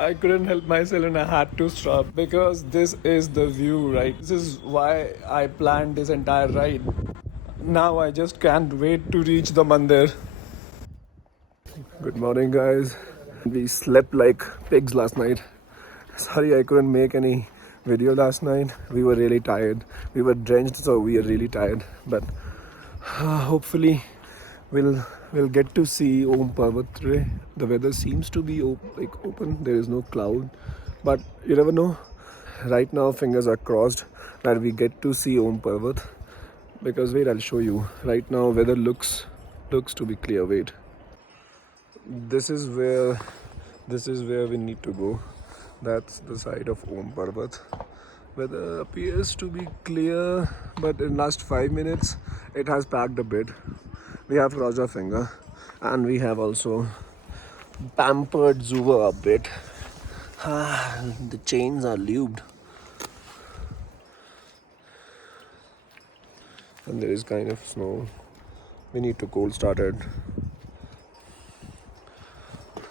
I couldn't help myself and I had to stop because this is the view, right? This is why I planned this entire ride. Now I just can't wait to reach the mandir. Good morning, guys. We slept like pigs last night. Sorry, I couldn't make any video last night. We were really tired. We were drenched, so we are really tired. But hopefully, we'll get to see Om Parvat today. The weather seems to be open. There is no cloud, but you never know. Right now, fingers are crossed that we get to see Om Parvat. Because wait, I'll show you. Right now, weather looks to be clear. Wait. This is where we need to go. That's the side of Om Parvat. Weather appears to be clear, but in last 5 minutes it has packed a bit. We have Raja Finger and we have also pampered Zuva a bit. The chains are lubed. And there is kind of snow. We need to cold start it.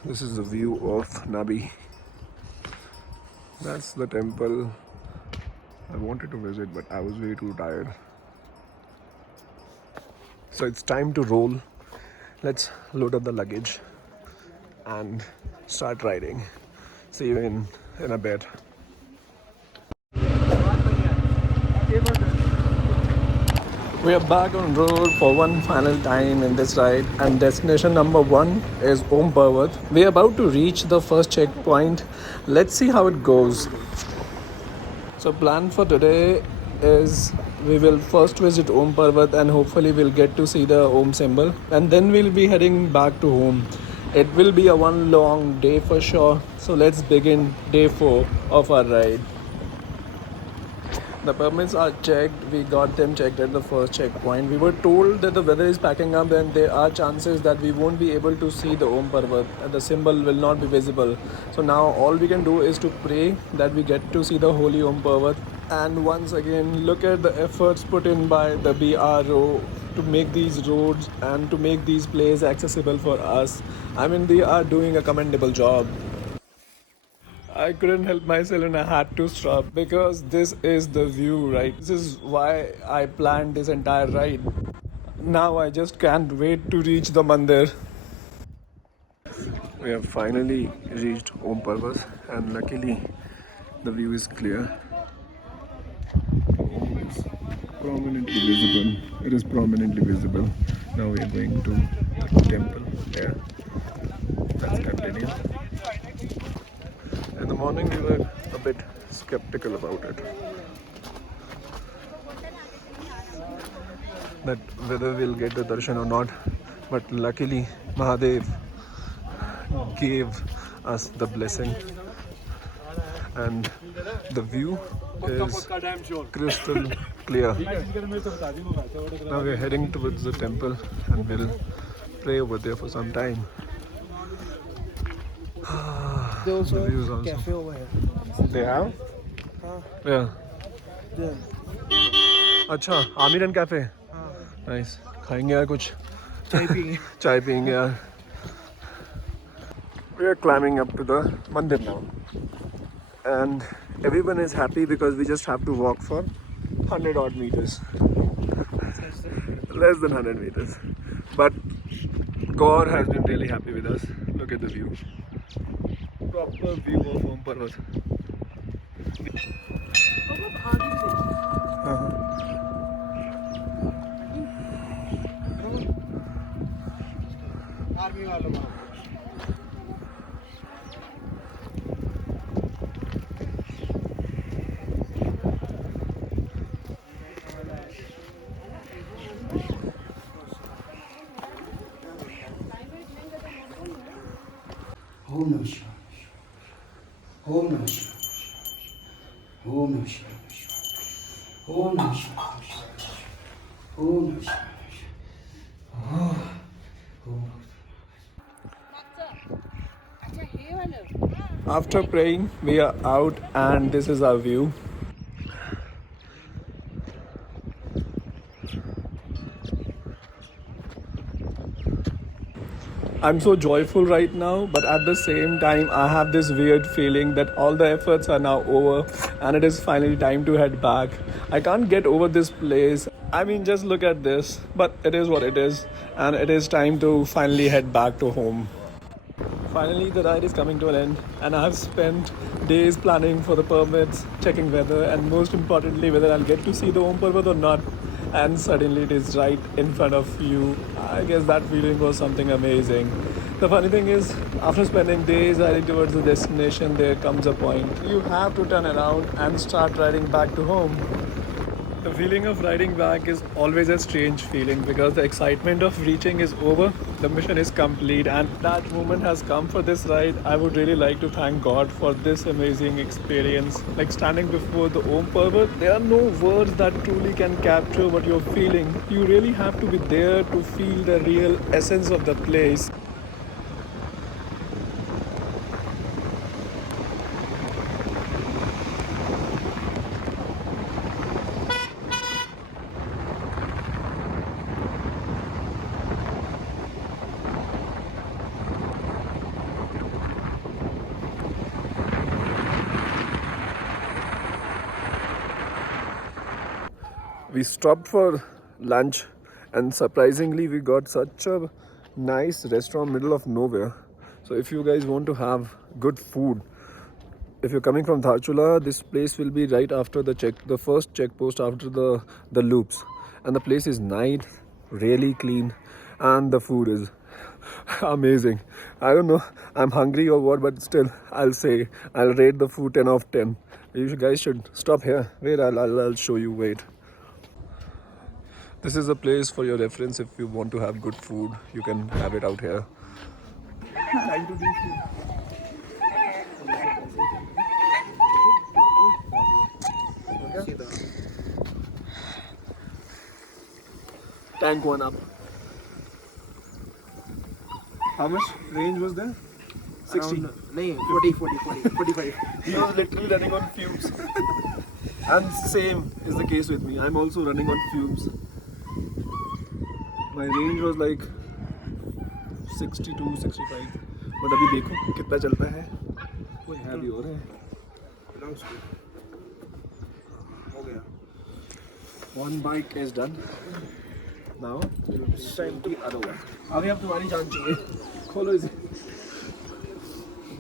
This is the view of Nabi. That's the temple I wanted to visit, but I was way too tired. So it's time to roll. Let's load up the luggage and start riding. See you in a bit. We are back on road for one final time in this ride, and destination number 1 is Om Parvat. We are about to reach the first checkpoint. Let's see how it goes. So plan for today is we will first visit Om Parvat and hopefully we'll get to see the Om symbol, and then we'll be heading back to home. It will be a one long day for sure. So let's begin day 4 of our ride. The permits are checked. We got them checked at the first checkpoint. We were told that the weather is packing up and there are chances that we won't be able to see the Om Parvat and the symbol will not be visible. So now all we can do is to pray that we get to see the holy Om Parvat. And once again, look at the efforts put in by the BRO to make these roads and to make these places accessible for us. I mean, they are doing a commendable job. I couldn't help myself and I had to stop because this is the view, right? This is why I planned this entire ride. Now I just can't wait to reach the mandir. We have finally reached Om Parvat and luckily the view is clear. Om is prominently visible. It is prominently visible. Now we are going to the temple there. Let's continue. In the morning we were a bit skeptical about it, that whether we'll get the darshan or not, but luckily Mahadev gave us the blessing and the view is crystal clear. Now we're heading towards the temple and we'll pray over there for some time. The view is also. Cafe over here. They have? Yeah. There. अच्छा आमिरन cafe nice खाएंगे यार कुछ चाय पियेंगे चाय पियेंगे यार. We are climbing up to the mandir now and everyone is happy because we just have to walk for 100 odd meters, less than 100 meters, but Gaur has been really happy with us. Look at the view, proper view of Om Parvat. Army वालों का ओम नमः शिवाय ओम नमः शिवाय ओम नमः शिवाय ओम नमः शिवाय ओम नमः शिवाय. After praying, we are out and this is our view. I'm so joyful right now, but at the same time, I have this weird feeling that all the efforts are now over and it is finally time to head back. I can't get over this place. I mean, just look at this, but it is what it is, and it is time to finally head back to home. Finally, the ride is coming to an end, and I have spent days planning for the permits, checking weather, and most importantly, whether I'll get to see the Om Parvat or not. And suddenly, it is right in front of you. I guess that feeling was something amazing. The funny thing is, after spending days riding towards the destination, there comes a point you have to turn around and start riding back to home. The feeling of riding back is always a strange feeling because the excitement of reaching is over, the mission is complete, and that moment has come for this ride. I would really like to thank God for this amazing experience. Like standing before the Om Parvat, there are no words that truly can capture what you're feeling. You really have to be there to feel the real essence of the place. We stopped for lunch, and surprisingly we got such a nice restaurant middle of nowhere. So if you guys want to have good food, if you're coming from Dharchula, this place will be right after the first check post after the loops, and the place is nice, really clean, and the food is amazing. I don't know, I'm hungry or what, but still I'll rate the food 10 of 10. You guys should stop here. Wait, I'll show you. Wait. This is a place for your reference. If you want to have good food, you can have it out here. Trying to do tank one up. How much range was there? 60. No, 40, 45. He was literally running on fumes. And same is the case with me. I'm also running on fumes. My range was like 62, 65. But अभी देखो कितना चलता है. कोई है भी हो रहा है. हो गया. One bike is done. Now it's time to other one. अभी अब तुम्हारी जान चाहिए. खोलो इसे.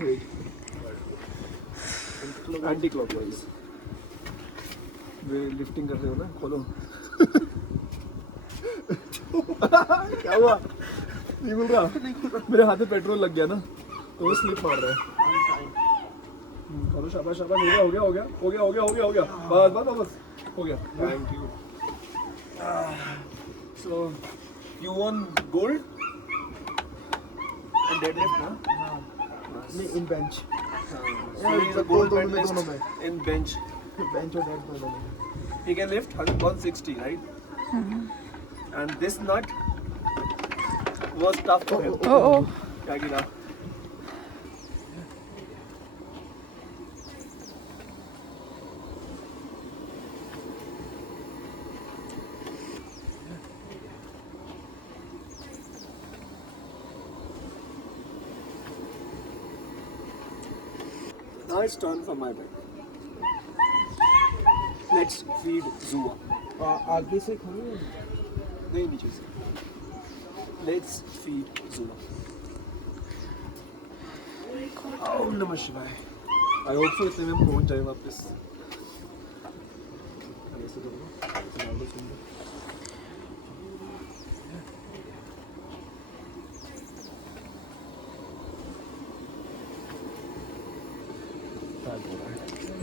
Wait. Anti-clockwise. वे लिफ्टिंग कर रहे हो ना, खोलो. क्या हुआ? नहीं मिल रहा? मेरे हाथ में पेट्रोल लग गया ना, तो वो स्लिप मार रहा है. खोलो, शाबाश शाबाश. हो गया. बस हो गया. Thank you. So you won gold and deadlift, ना? नहीं, in bench. So he's a gold medalist in bench. Bench और dead दोनों में. He can lift 160, right? And this nut was tough for him. Oh. क्या गिरा? Now it's turn for my bike. Let's feed Zua. आगे से खोलो. नहीं, नीचे से. Let's feed Zua. Om Namah Shivaya. I hope so इतने में हम पहुंच जाए वापस. ऐसे करो. ऐसे डाल दो तुम.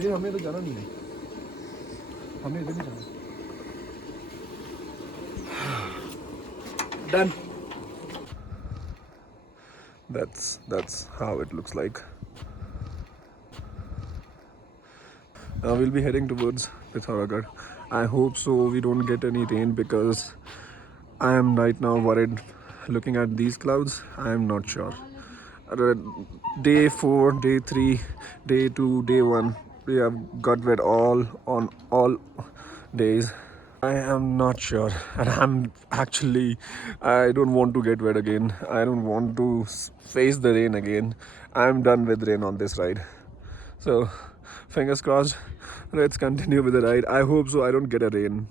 ये हमें तो जाना नहीं है. हमें इधर नहीं जाना. Done. That's how it looks like. Now we'll be heading towards Pithoragarh. I hope so we don't get any rain because I am right now worried. Looking at these clouds, I am not sure. Day 4, day 3, day 2, day 1, we have got wet all on all days. I am not sure, and I don't want to get wet again. I don't want to face the rain again. I'm done with rain on this ride. So, fingers crossed. Let's continue with the ride. I hope so. I don't get a rain.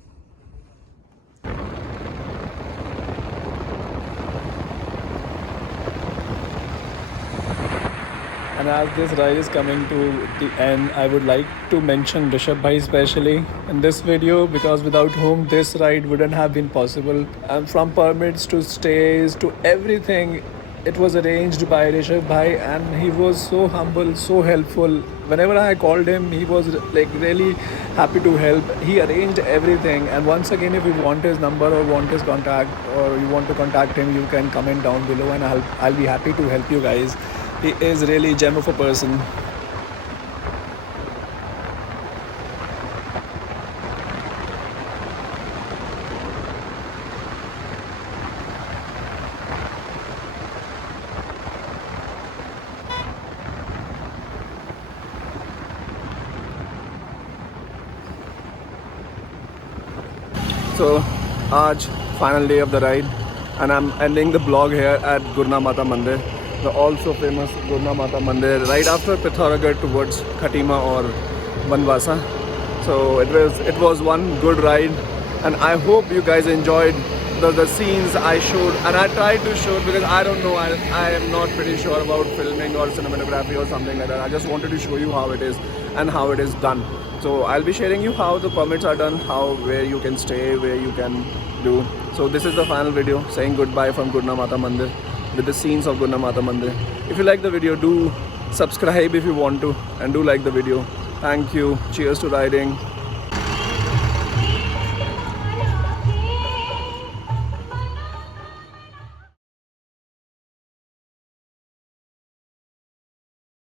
And as this ride is coming to the end, I would like to mention Rishabh Bhai especially in this video, because without whom this ride wouldn't have been possible. And from permits to stays to everything, it was arranged by Rishabh Bhai, and he was so humble, so helpful. Whenever I called him, he was like really happy to help. He arranged everything. And once again, if you want his number or want his contact or you want to contact him, you can comment down below, and I'll be happy to help you guys. He is really a gem of a person. So, आज final day of the ride, and I'm ending the vlog here at Gurna Mata Mandir, the also famous Gurna Mata Mandir, right after Pithoragarh towards Khatima or Banwasa. So it was one good ride, and I hope you guys enjoyed the scenes I showed, and I tried to show because I don't know, I am not pretty sure about filming or cinematography or something like that. I just wanted to show you how it is and how it is done. So I'll be sharing you how the permits are done, where you can stay, where you can do. So this is the final video, saying goodbye from Gurna Mata Mandir with the scenes of Gurna Mata Mandir. If you like the video, do subscribe if you want to, and do like the video. Thank you. Cheers to riding.